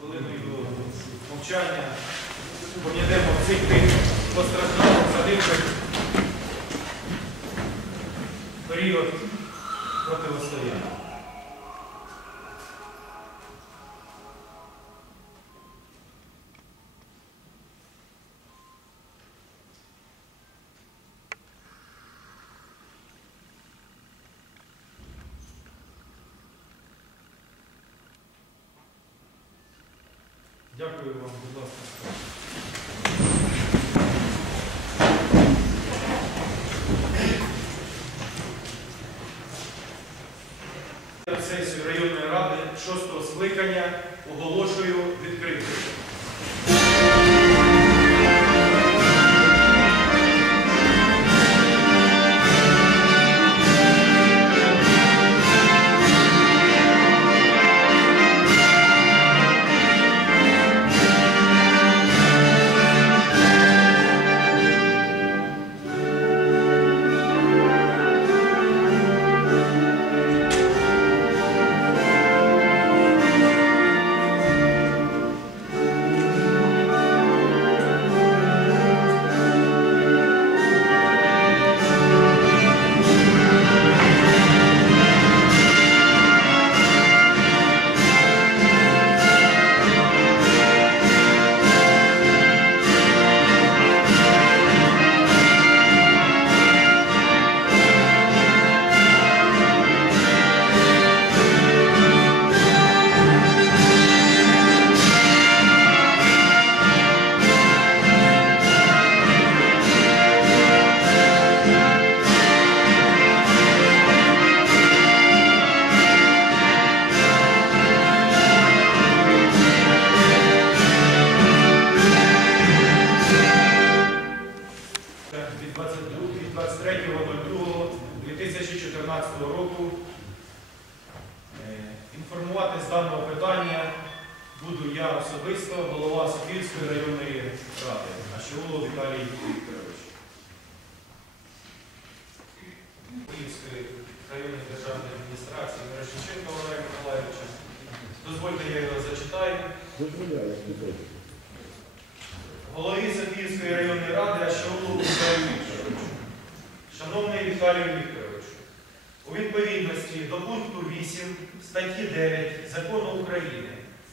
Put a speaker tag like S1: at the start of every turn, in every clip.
S1: хвилиною мовчання. Пом'янемо всіх тих постраждалих загиблих період противостояння.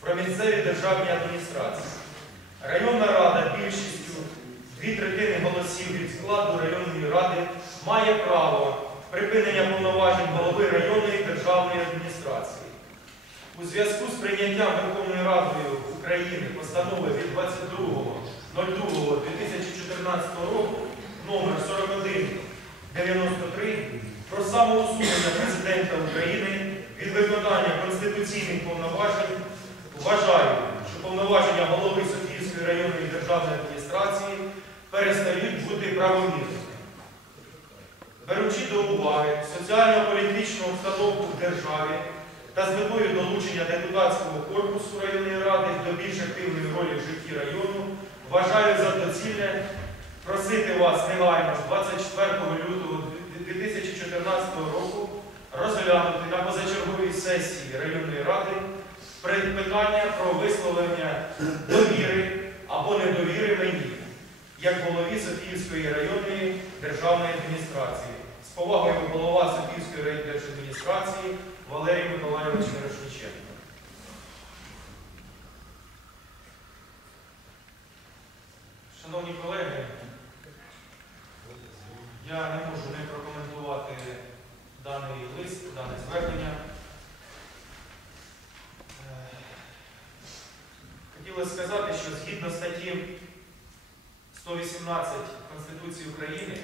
S1: Про місцеві державні адміністрації, районна рада більшістю дві третини голосів від складу районної ради має право припинення повноважень голови районної державної адміністрації. У зв'язку з прийняттям Верховною Радою України постанови від 22.02.2014 року номер 4193 про самоусунення президента України від виконання конституційних повноважень вважаю, що повноваження голови Софійської районної державної адміністрації перестають бути правомірними. Беручи до уваги соціально-політичну обстановку в державі та з метою долучення депутатського корпусу районної ради до більш активної ролі в житті району, вважаю за доцільне просити вас негайно з 24 лютого 2014 року розглянути на позачерговій сесії районної ради питання про висловлення довіри або недовіри мені, як голові Софіївської районної державної адміністрації. З повагою голова Софіївської районної адміністрації Валерій Миколайович Мирошниченко. Шановні колеги, я не можу не прокоментувати даний лист, дане звернення. Е, Хотілося сказати, що згідно статті 118 Конституції України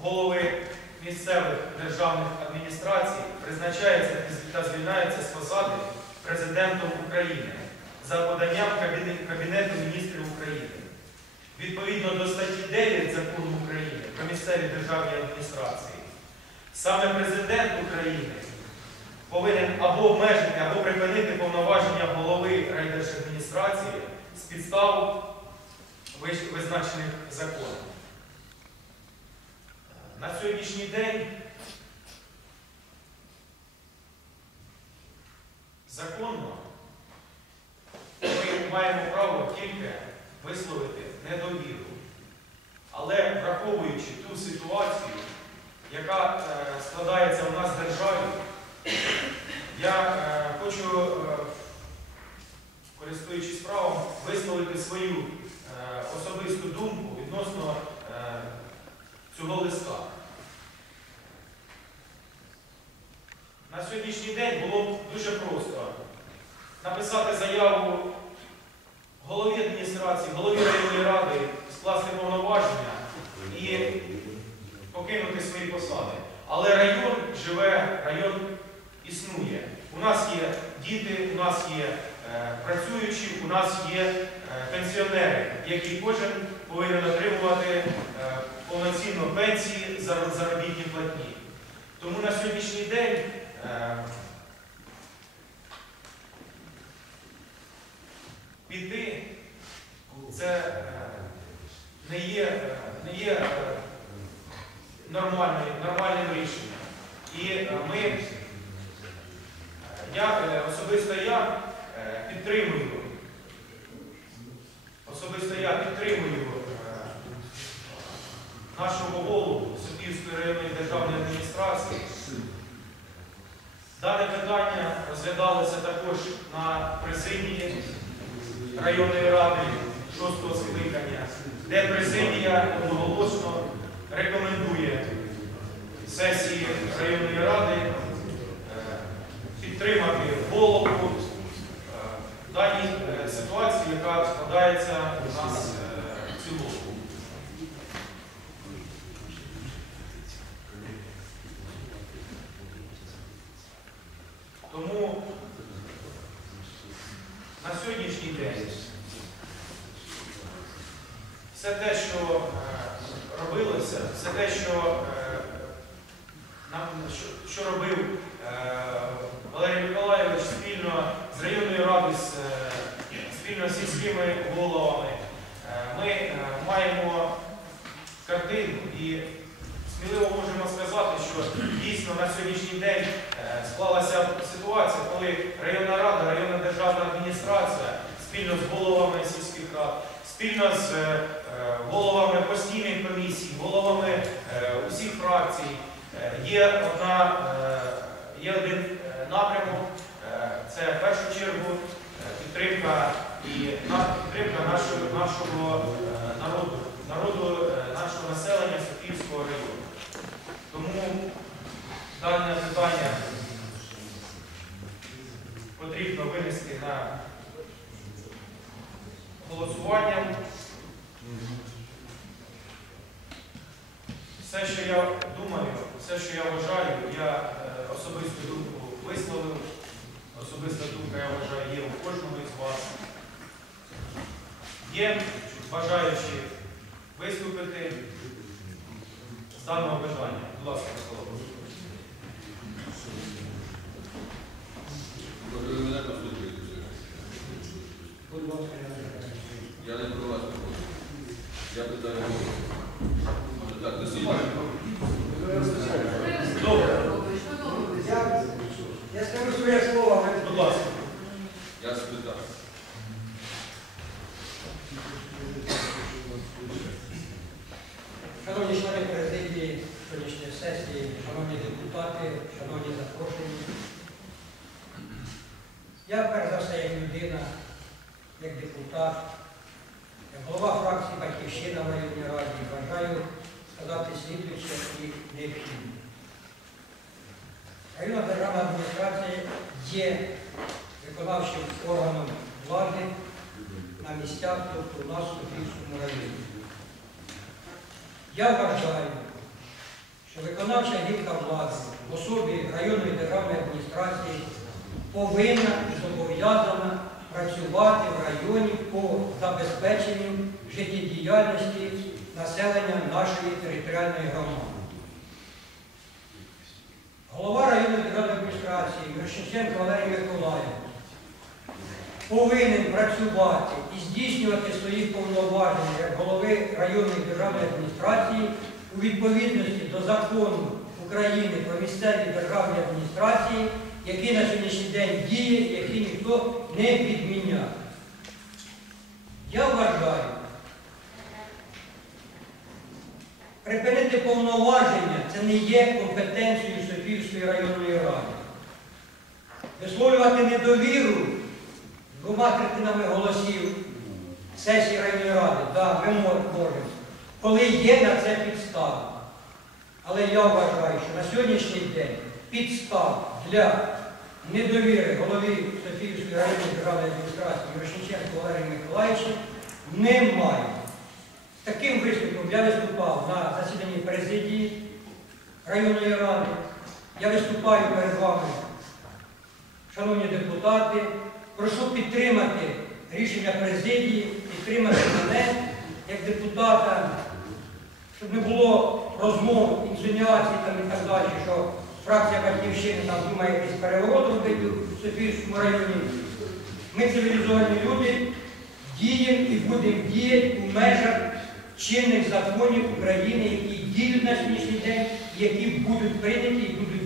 S1: голови місцевих державних адміністрацій призначаються та звільняються з посади президентом України за поданням Кабіне- Кабінету міністрів України. Відповідно до статті 9 закону України про місцеві державні адміністрації, саме президент України повинен або обмежити, або припинити повноваження голови райдержадміністрації з підстав визначених законом. На сьогоднішній день законно маємо право тільки висловити недовіру. Але враховуючи ту ситуацію, яка е, складається у нас в державі, я е, хочу, е, користуючись правом, висловити свою особисту думку відносно цього листа. На сьогоднішній день було б дуже просто написати заяву голові адміністрації, голові районної ради, скласти повноваження і покинути свої посади. Але район живе, район існує. У нас є діти, у нас є е, працюючі, у нас є е, пенсіонери, які кожен повинен отримувати е, повноцінно пенсії за заробітні платні. Тому на сьогоднішній день е, піти це е, не є, не є е, нормальним, нормальним рішенням. І е, ми, я, е, особисто я підтримую, особисто я підтримую нашого голову Софіївської районної державної адміністрації. Дане питання розглядалося також на президії районної ради 6-го скликання, де президія одноголосно рекомендує сесії районної ради е, підтримати голову е, в даній е, ситуації, яка складається у нас е, в цілому. Тому на сьогоднішній день все те, що е, робилося, все те, що, е, що, робив е, Валерій Миколаївич спільно з районною радою, спільно з сільськими головами, ми маємо картину і сміливо можемо сказати, що дійсно на сьогоднішній день склалася ситуація, коли районна рада, районна державна адміністрація спільно з головами сільських рад, спільно з е, е, головами постійних комісій, головами е, усіх фракцій є одна, є один напрямок. Це в першу чергу підтримка і підтримка нашого, нашого народу, народу нашого населення Софіївського району. Тому дане питання потрібно винести на голосування. Все, що я думаю, все, що я вважаю, я е, особисту думку висловив. Особиста думка, я вважаю, є у кожного із вас. Є бажаючі виступити з даного питання. Будь ласка, Микола.
S2: Може, ви мене послухаєте?
S3: Будь ласка, я не знаю.
S2: Я не про вас говорю. Я питаю голову. Може так, не знімаємо?
S1: Добре,
S3: Я, я скажу своє слово, а ви
S1: будь ласка.
S2: Я спитав.
S3: Шановні члени президії сьогоднішньої сесії, шановні депутати, шановні запрошені. Я перш за все як людина, як депутат, як голова фракції Батьківщина в районній раді бажаю сказати слідуюче і необхідне. Районна державна адміністрація є виконавчим органом влади на місцях, тобто у нас у Київському районі. Я вважаю, що виконавча гілка влади в особі районної державної адміністрації повинна і зобов'язана працювати в районі по забезпеченню життєдіяльності населення нашої територіальної громади. Голова районної державної адміністрації Мирошниченко Валерій Миколаївич повинен працювати і здійснювати свої повноваження як голови районної державної адміністрації у відповідності до закону України про місцеві державні адміністрації, який на сьогоднішній день діє, який ніхто не відміняє. Я вважаю, припинити повноваження це не є компетенцією Софіївської районної ради. Висловлювати недовіру двома третинами голосів сесії районної ради, так, ми мож- можемо, коли є на це підстава. Але я вважаю, що на сьогоднішній день підстав для недовіри голові Софіївської районної державної адміністрації Мирошниченко Валерію Миколаївичу немає. Таким виступом я виступав на засіданні президії районної ради. Я виступаю перед вами, шановні депутати. Прошу підтримати рішення президії, підтримати мене як депутата, щоб не було розмов, інсиnuацій там і так далі, що фракція Батьківщини там думає якийсь переворот робити в Софійському районі. Ми цивілізовані люди, діємо і будемо діяти у межах чинних законів України, які діють на сьогоднішній день, які будуть прийняті і будуть.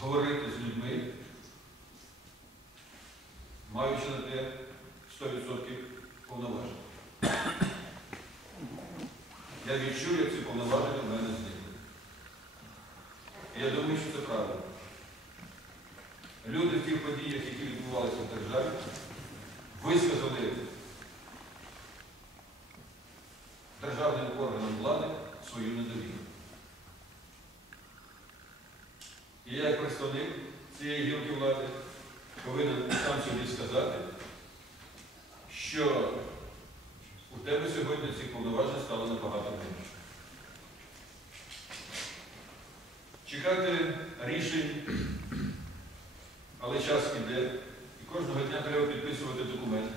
S4: говорити з людьми, маючи на те 100% повноважень. Я відчую, як ці повноваження в мене зникли. І я думаю, що це правильно. Люди в тих подіях, які відбувалися в державі, висказали державним органам влади свою недовіру. І я, як представник цієї гілки влади, повинен сам собі сказати, що у тебе сьогодні цих повноважень стало набагато менше. Чекати рішень але час іде, і кожного дня треба підписувати документи.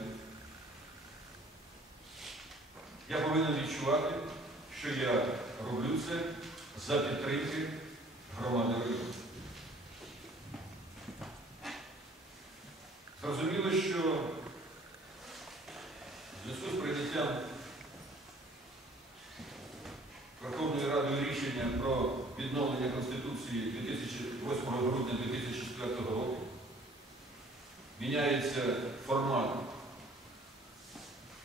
S4: Я повинен відчувати, що я роблю це за підтримки громади району. Зрозуміло, що в зв'язку з прийняттям Верховною Радою рішення про відновлення Конституції 2008 грудня 2004 року
S2: міняється формат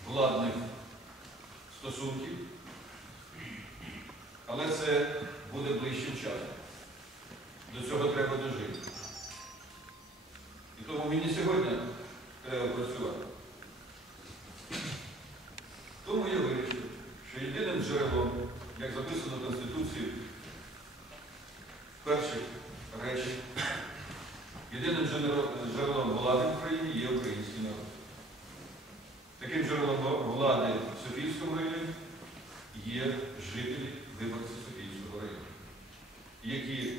S2: владних стосунків, але це буде ближчим часом. До цього треба дожити. І тому мені сьогодні треба працювати. Тому я вирішив, що єдиним джерелом, як записано в Конституції, перших речень, єдиним джерелом влади в Україні є український народ. Таким джерелом влади в Софійському районі є жителі виборці Софійського району, які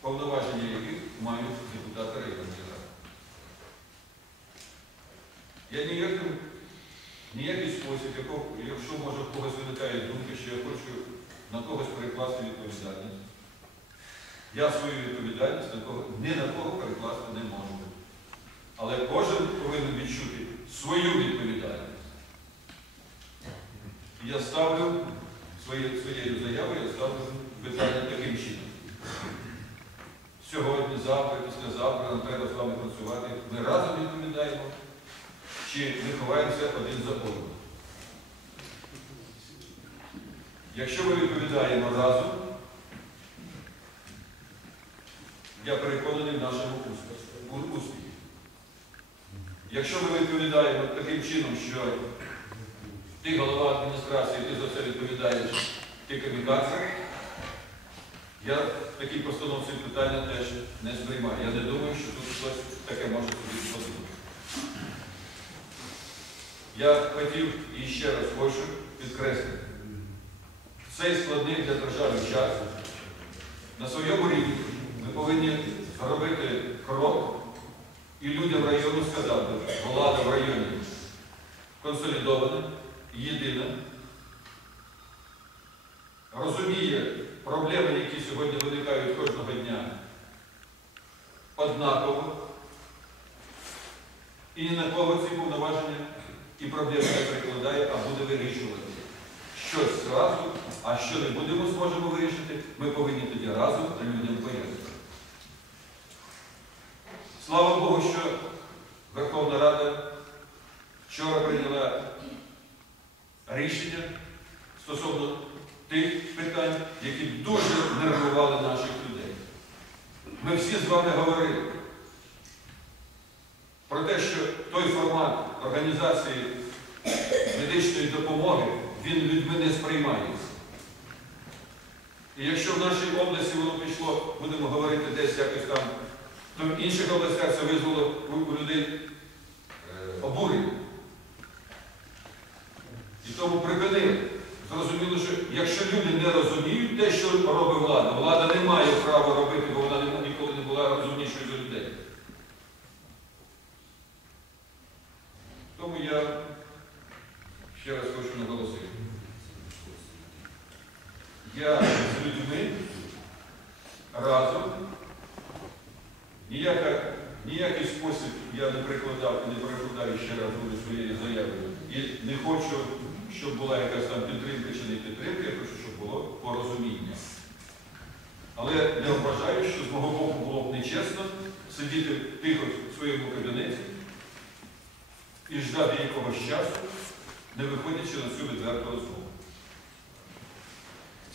S2: повноваження яких мають депутати районної ради. Я ніяким, ніякий спосіб, якого, якщо може в когось виникає думка, що я хочу на когось перекласти відповідальність, я свою відповідальність на кого, ні на кого перекласти не можу. Але кожен повинен відчути свою відповідальність. І Я ставлю своє- своєю заявою, я ставлю питання таким чином. Сьогодні, завтра, післязавтра нам треба з вами працювати. Ми разом відповідаємо, чи ми ховаємося один за одним. Якщо ми відповідаємо разом, я переконаний в нашому успі- успіхі. Якщо ми відповідаємо таким чином, що ти голова адміністрації, ти за це відповідаєш, ти камікадзе, я такі постановці питання теж не сприймаю. Я не думаю, що тут хтось таке може собі подумати. Я хотів і ще раз хочу підкреслити, цей складний для держави час на своєму рівні ми повинні зробити крок і людям району сказати, влада в районі консолідована, єдина, розуміє проблеми, які сьогодні виникають кожного дня, однаково, і ні на кого ці повноваження і проблеми не перекладає, а буде вирішувати. Щось зразу, а що не будемо зможемо вирішити, ми повинні тоді разом людям пояснити. Слава Богу, що Верховна Рада вчора прийняла рішення стосовно тих питань, які дуже нервували наших людей. Ми всі з вами говорили про те, що той формат організації медичної допомоги, він людьми не сприймається. І якщо в нашій області воно пішло, будемо говорити десь якось там, то в інших областях це визвало у, людей е, обурення. І тому припинили. Зрозуміло, що якщо люди не розуміють те, що робить влада, влада не має права робити, бо вона ніколи не була розумнішою за людей. Тому я ще раз хочу наголосити. Я з людьми разом ніяка, ніякий спосіб я не прикладав і не перекладаю ще раз говорю своєю заявою. І не хочу, щоб була якась там підтримка чи не підтримка, я хочу, щоб було порозуміння. Але я вважаю, що з мого боку було б нечесно сидіти тихо в своєму кабінеті і ждати якогось часу, не виходячи на цю відверту розмову.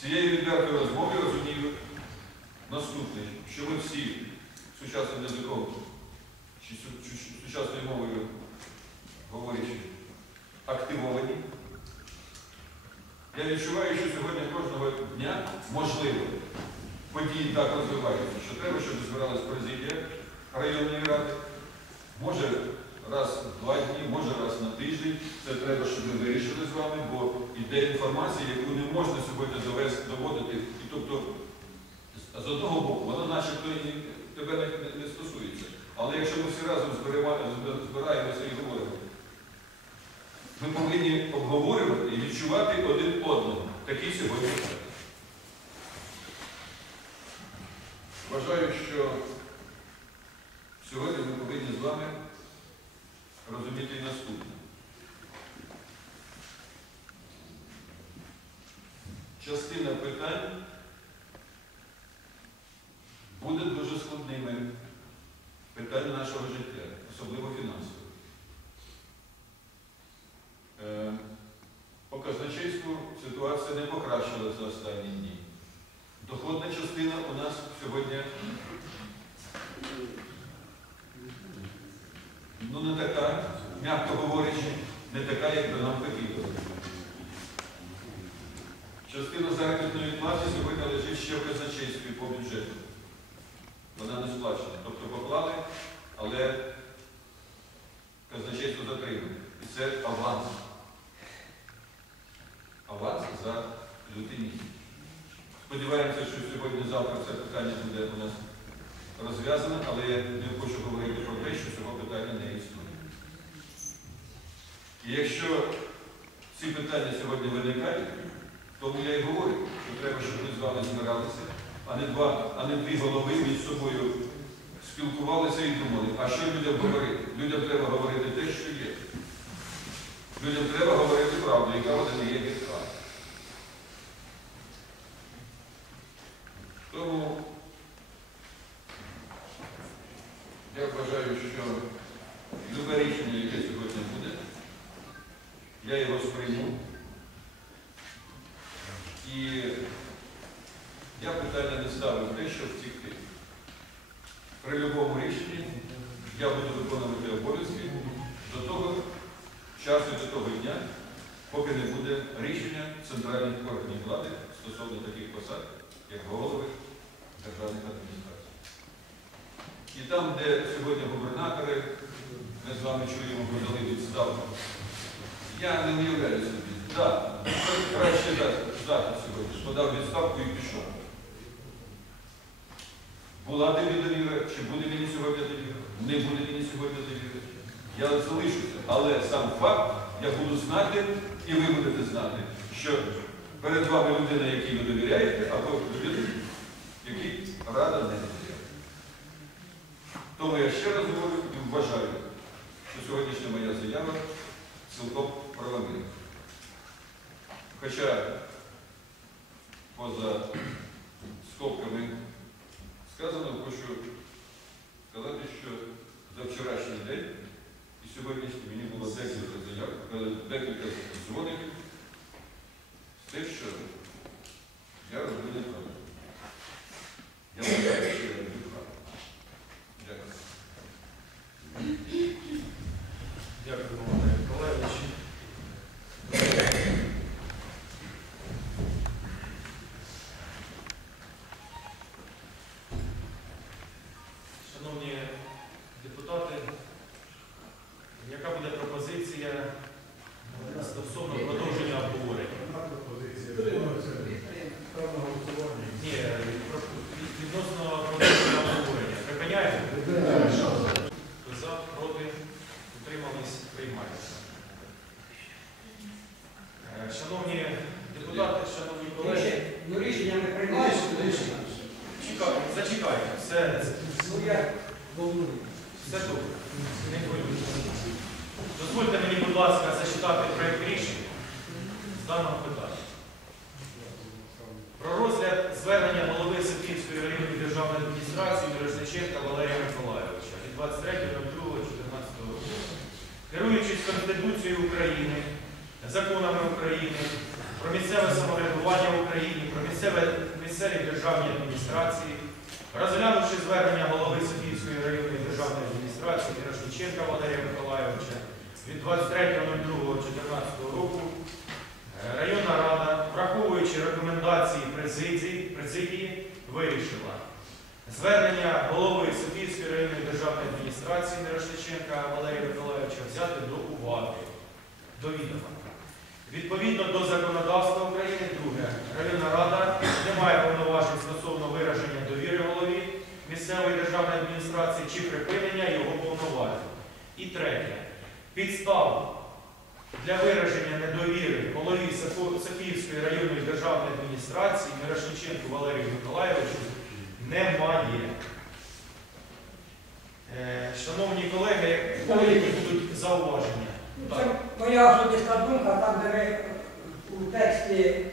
S2: Цієї відвертої розмови я розумію наступне, що ми всі сучасним язиком чи су- чи- чи сучасною мовою говорячи, активовані. Я відчуваю, що сьогодні кожного дня можливо розвиваються, що треба, щоб збиралась президія районної ради. Може раз в два дні, може раз на тиждень. Це треба, щоб ми вирішили з вами, бо йде інформація, яку не можна сьогодні довести, доводити. І тобто, з- одного боку, вона начебто і тебе не, не- стосується. Але якщо ми всі разом збираємося і говоримо, ми повинні обговорювати і відчувати один одного. Такий сьогодні. Вважаю, що сьогодні ми повинні з вами розуміти наступне. Частина питань буде дуже складними питань нашого життя, особливо фінансових. Е, По казначейству ситуація не покращилася за останні дні сьогодні ну не така, м'яко говорячи, не така, як би нам хотілося. Частина заробітної плати сьогодні лежить ще в казначействі по бюджету. Вона не сплачена. Тобто поклали, але казначейство затримане. І це аванс. Аванс за лютий місяць. Сподіваємося, що сьогодні-завтра це питання буде у нас розв'язане, але я не хочу говорити про те, що цього питання не існує. І якщо ці питання сьогодні виникають, тому я і говорю, що треба, щоб ми з вами збиралися, а не, два, а не дві голови між собою спілкувалися і думали, а що людям говорити? Людям треба говорити те, що є. Людям треба говорити правду, яка вона не є гірка. Тому я вважаю, що любе рішення, яке сьогодні буде, я його сприйму. І я питання не ставив те, щоб втікти. При будь-якому рішенні я буду виконувати обов'язки до того часу, до того дня, поки не буде рішення центральних органів влади стосовно таких посад, як голови державних адміністрацій. І там, де сьогодні губернатори, ми з вами чуємо, подали відставку. Я не уявляю собі. Так, це краще захід сьогодні. Подав відставку і пішов. Була тобі довіра, чи буде мені сьогодні довіра? Не буде мені сьогодні довіра. Я залишуся. Але сам факт я буду знати, і ви будете знати, що перед вами людина, якій ви довіряєте, або людина, якій рада не довіряє. Тому я ще раз говорю і вважаю, що сьогоднішня моя заява цілком правомірна. Хоча поза скобками сказано, хочу сказати, що за вчорашній день і сьогоднішній мені було декілька заяв, е, декілька дзвоників з те, що я роблю неправильно. Я вважаю, що я роблю правильно. Дякую.
S1: Дякую, Керуючись Конституцією України, законами України, про місцеве самоврядування в Україні, про місцеві державні адміністрації, розглянувши звернення голови Софійської районної державної адміністрації Мирошниченка Валерія Миколайовича від 23.02.14 року, Е, Районна рада, враховуючи рекомендації президії, президії, вирішила звернення голови Софійської районної державної адміністрації Мирошниченка Валерія Миколаївича взяти до уваги, до відома. Відповідно до законодавства України, друге, районна рада не має повноважень стосовно вираження довіри голові місцевої державної адміністрації чи припинення його повноважень. І третє, підстав для вираження недовіри голові Софіївської районної державної адміністрації Мирошниченку Валерію Миколайовичу немає. Е, Шановні колеги, які будуть зауваження?
S3: Ну, Це моя особиста думка, там, де ми у тексті е,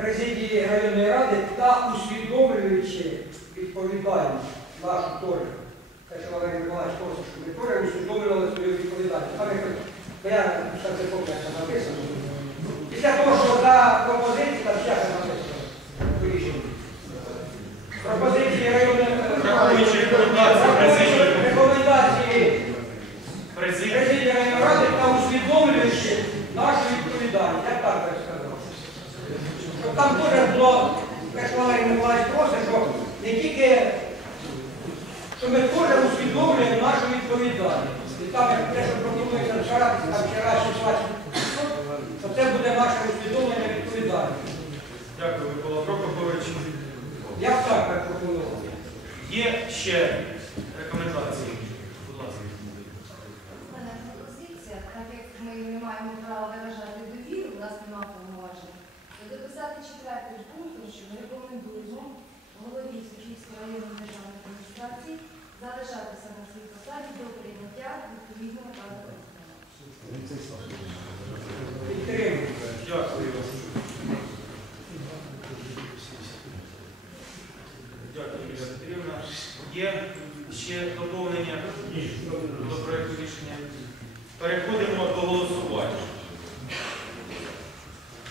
S3: президії районної ради та усвідомлюючи відповідальність нашу теж. Те, що Валерій Миколаївич просить, щоб ми теж усвідомлювали свою відповідальність. Я все це написано. Після того, що за пропозиції, там ще Пропозиції районної Враховуючи рекомендації рекомендації
S1: президії
S3: районної ради та усвідомлюючи нашу відповідальність. Я так би сказав. Щоб там теж було, як Валерій просить, що не тільки, що ми теж усвідомлюємо нашу відповідальність. І там як те, що пропонується вчора, там вчора 16, то це буде наша відповідальність.
S1: Є ще рекомендації? Будь ласка.
S5: У мене пропозиція, так як ми не маємо права виражати довіру, у нас немає повноважень, то дописати четвертий пункт, що ми рекомендуємо голові Софійської районної державної адміністрації залишатися на своїй посаді до прийняття відповідного кадрового закону.
S3: Підтримую.
S1: Дякую. Дякую, Юлія Петрівна. Є ще доповнення до проекту рішення? Переходимо до голосування.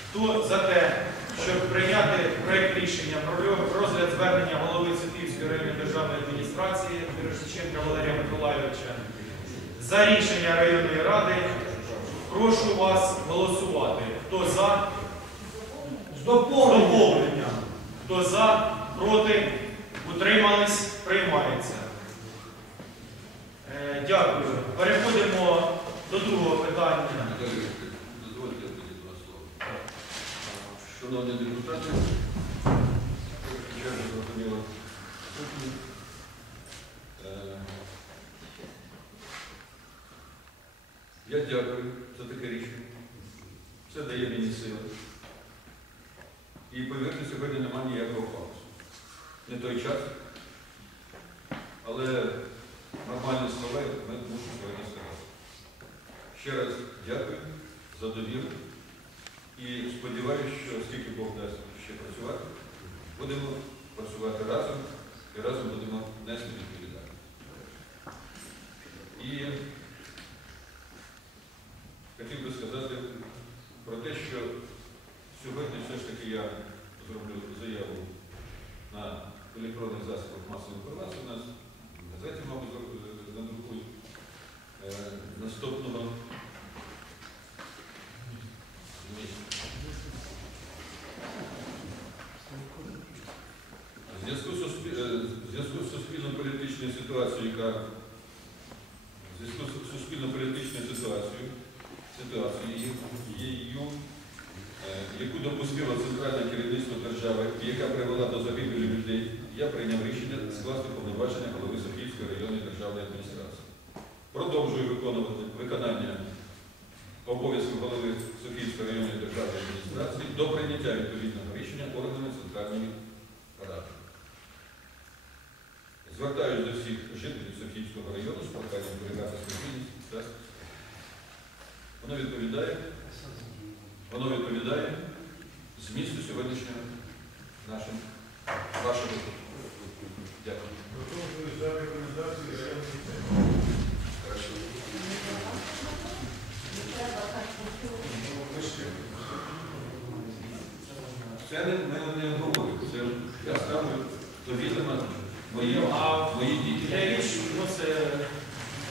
S1: Хто за те, щоб прийняти проект рішення про розгляд звернення голови Софіївської районної державної адміністрації Мирошниченка Валерія Миколайовича за рішення районної ради, прошу вас голосувати. Хто за?
S3: З доповненням.
S1: Хто за, проти, утримались, приймається. Е, Дякую. Переходимо до другого питання.
S2: Дозвольте тоді два слова. Шановні депутати, я не зрозуміло. Е, Я дякую за таке рішення. Це дає мені сили. І повірте, сьогодні немає ніякого паузу. Не той час, але нормальні слова ми мусимо сьогодні сказати. Ще раз дякую за довіру і сподіваюся, що скільки Бог дасть ще працювати, будемо працювати разом будемо нести відповідальність. І хотів би сказати про те, що сьогодні все ж таки я зроблю заяву на електронних засобах масової інформації. У нас в газеті, мабуть, зро- надрукують е, наступного місяця. В зв'язку з суспіль- е, в зв'язку з суспільно-політичною ситуацією, яка в зв'язку з суспільно-політичною ситуацією, ситуацією, її, е, яку допустило центральне керівництво держави і яка привела до загибелі людей, я прийняв рішення скласти повноваження голови Софійської районної державної адміністрації. Продовжую виконувати виконання обов'язків голови Софійської районної державної адміністрації до прийняття відповідного рішення органами центральної ради. Звертаюся до всіх жителів Софійського району з проханням зберігати спокійність та Воно відповідає, воно відповідає змісту сьогоднішнього нашим вашого. Дякую. ми не обговорюємо. Це я скажу, до відома моїм,
S1: а
S2: мої діти.
S1: Я річ, ну це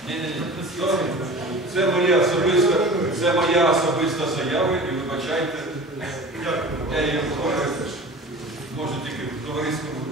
S2: не, не, не. Це моя особиста, це моя особиста заява і вибачайте, я її обговорюю, можу тільки в товариському